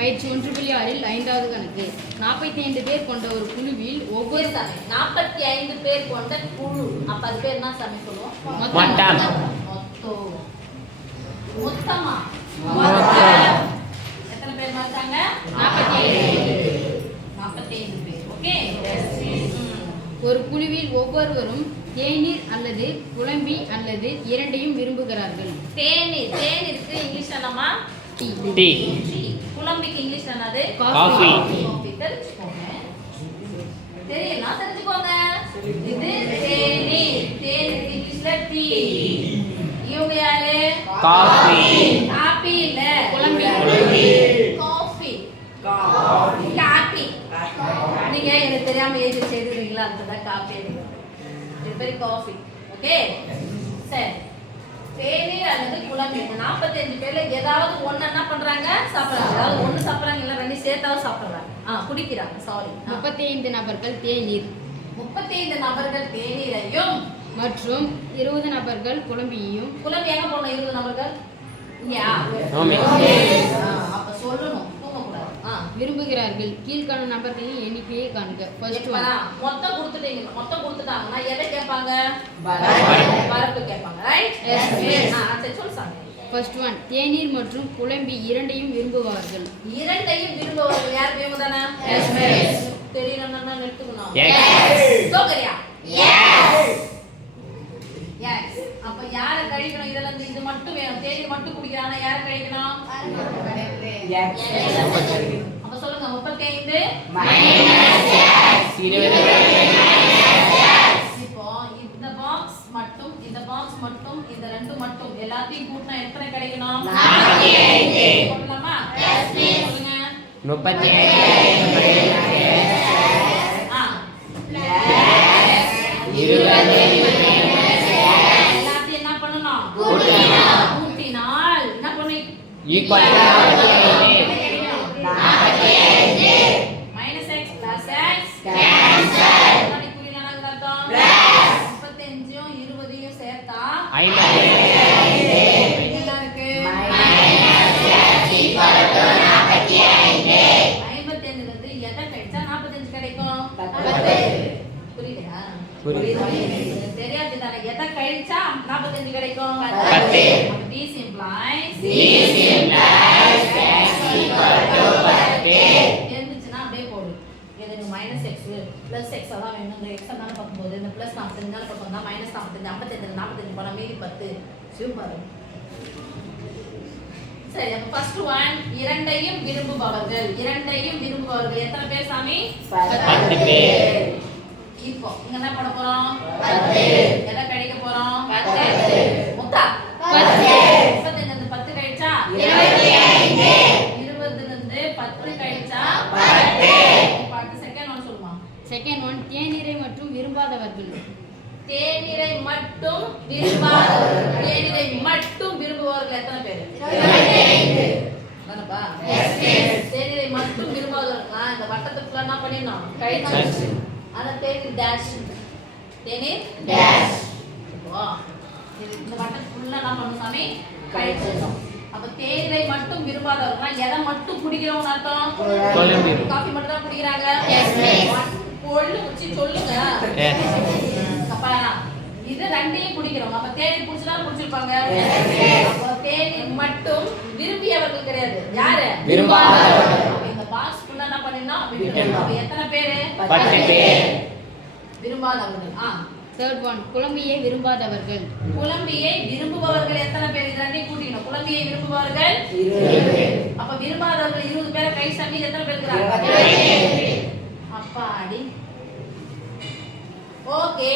பயிற்சி 1.6 5வது கணக்கு 45 பேர் கொண்ட ஒரு குழுவில் ஒவ்வொரு 45 பேர் கொண்ட குழு. அப்ப அது பேர் என்ன சாமி சொல்லுவோம்? மொத்தமா எத்தனை பேர் இருக்காங்க? 45 பேர். ஓகே. ஒரு குழுவில் ஒவ்வொருவரும் தேநீர் அல்லது குழம்பி அல்லது இரண்டையும் விரும்புகிறார்கள். தேநீர் தேநீருக்கு இங்கிலீஷ் என்னமா? டீ. குழம்பிக்கு இங்கிலீஷ் என்னது? காஃபி. தெரிஞ்சுக்கோங்க. தெரியலாம் தெரிஞ்சுக்கோங்க. இது தேநீர். தேநீருக்கு இங்கிலீஷ்ல டீ. இவங்க யாரு? காஃபி. காபி இல்ல. குழம்பி. காஃபி. காபி. நீங்க எனக்கு தெரியாம எழுதி செய்துறீங்களா? அதுதான் காபி. இது பேரு காஃபி. ஓகே. சரி. தேநீர் அல்லது குழம்பி 45 பேர்ல ஏதாவது ஒண்ணு என்ன பண்றாங்க? சாப்பிடுறாங்க. அதாவது ஒண்ணு சாப்பிடுறாங்க இல்ல ரெண்டு சேர்த்தாவது சாப்பிடுறாங்க. குடிக்கிறாங்க. சாரி. 35 நபர்கள் தேநீர் 35 நபர்கள் தேநீரையும் மற்றும் 20 நபர்கள் குழம்பியையும். குழம்பி எங்க போடணும்? 20 நபர்கள் இங்கயா? அப்ப சொல்லணும். தூங்கக்கூடாது. விரும்புகிறார்கள். கீழ்காணும் நபர்களின் எண்ணிக்கையை காண்க. First one. மொத்தம் கொடுத்துட்டீங்க. மொத்தம் கொடுத்துட்டாங்கன்னா எதை கேட்பாங்க? வரப்பு கேட்பாங்க. ரைட்? சரி சொல்லு சாமி. First one. தேநீர் மற்றும் குழம்பி இரண்டையும் விரும்புவார்கள். இரண்டையும் விரும்புவார்கள் யார்? இவங்க தானே? தெரியலன்னா நிறுத்துக்கணும். சோகரியா? எஸ். அப்ப யார கழிக்கணும்? இதுல இருந்து இது மட்டும் வேணும். தேநீர் மட்டும் குடிக்கிறானா யார கழிக்கணும்? அப்ப சொல்லுங்க. 35 இப்போ இந்த பாக்ஸ் மட்டும் இந்த பாக்ஸ் மட்டும் இந்த ரெண்டு மட்டும் எல்லாத்தையும் கூட்டினா எத்தனை கிடைக்கணும்? 45. போடலாமா? சொல்லுங்க. 45 கூட்டினால் என்ன பண்ணு? Equal minus x plus x cancel. மணி புரியல எனக்கு அர்த்தம். பிளஸ் 35யும் 20யும் சேர்த்தா 55 என்ன இருக்கு? -45 இருந்து எதை கழிச்சா 45 கிடைக்கும்? புரியலையா? தெரியாது தானே. எதை கழிச்சா 45 கிடைக்கும்? 10. this implies இருந்துச்சுன்னா அப்படியே போடு. இது மைனஸ் எக்ஸ் பிளஸ் எக்ஸ் எல்லாம் வேணும். இந்த எக்ஸ் எல்லாம் பார்க்கும்போது இந்த பிளஸ் 45 பக்கம் தான் மைனஸ் 45 55 45 போனா மீதி 10. சூப்பர். சரி. அப்ப ஃபர்ஸ்ட் ஒன் இரண்டையும் விரும்புபவர்கள். இரண்டையும் விரும்புபவர்கள் எத்தனை பேர் சாமி? 10 பேர். இப்போ இங்க என்ன பண்ண போறோம்? 10. எதை கழிக்க போறோம்? 10. முத்தா 10. 35 இருந்து 10 கழிச்சா 25. 20 இருந்து 10 கழிச்சா 10. இப்போ அடுத்த செகண்ட் ஒன் சொல்லுமா? Second one. தேநீரை மற்றும் விரும்பாதவர்கள். தேநீரை மட்டும் விரும்பாதவர்கள். தேநீரை மட்டும் விரும்புபவர்கள் எத்தனை பேர்? 25. தானப்பா? தேநீரை மட்டும் விரும்பாதவர்கள் இந்த வட்டத்துக்குள்ள என்ன பண்ணிடணும்? கழிச்சு அத தேநீர் டேஷ். தேநீர் டேஷ். இப்போ இந்த வட்டம் ஃபுல்லா என்ன பண்ணணும் சாமி? கழிச்சிடணும். அப்ப தேநீரை மட்டும் விரும்பாதவர்கள் எதை மட்டும் குடிக்கிறவங்க அர்த்தம்? காபி மட்டும் தான் குடிக்கிறாங்க. சொல்லுங்க. அப்பா இது ரெண்டையும் குடிக்கிறோம். அப்ப தேநீர் குடிச்சதால குடிச்சிருப்பாங்க. அப்ப தேநீர் மட்டும் விரும்பியவர்கள் கிடையாது. யாரு? விரும்பாதவர்கள். இந்த பாக்ஸ் ஃபுல்லா என்ன பண்ணினா விட்டுறணும். அப்ப எத்தனை பேர்? 10 பேர். விரும்பாதவர்கள். Third one. குழம்பியை விரும்பாதவர்கள். குழம்பியை விரும்புபவர்கள் எத்தனை பேர்? இது ரெண்டையும் கூட்டிக்கணும். குழம்பியை விரும்புபவர்கள் 20. அப்ப விரும்பாதவர்கள் 20 பேரை கை சமி எத்தனை பேர் இருக்காங்க? 10 பேர். அப்பாடி. ஓகே.